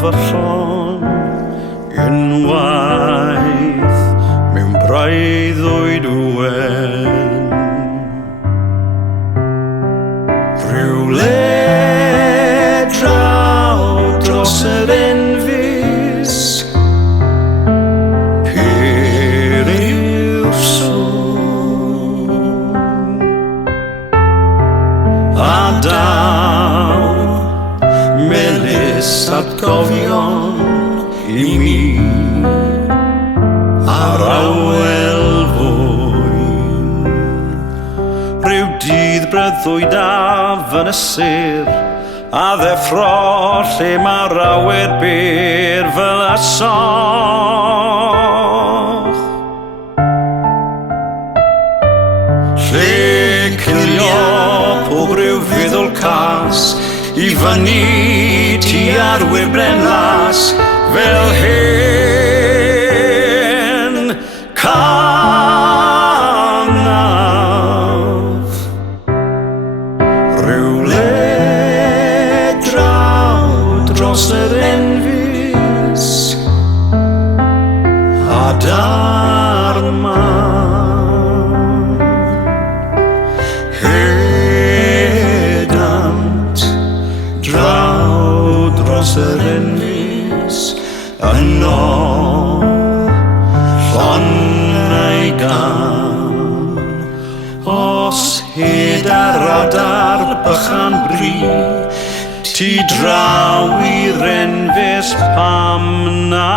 fy llon unwaith mewn breuddwyd wen. Rhywle draw dros yr Enfys, pyr yw'r sôn, a daw melys atgofion I mi ar awel fwyn. Rhyw dydd breuddwyd af yn y sir, a ddeffro lle mae'r awyr byr fel y soch. Lle cilio pob ryw feddwl cas I fyny tua'r wybren las fel hen canaf. Rhywle draw dros yr Enfys, a darman hedant draw dros yr Enfys, yno llonnau gan. Os hed ar adar bychan bri, ti draw i'r Enfys pam na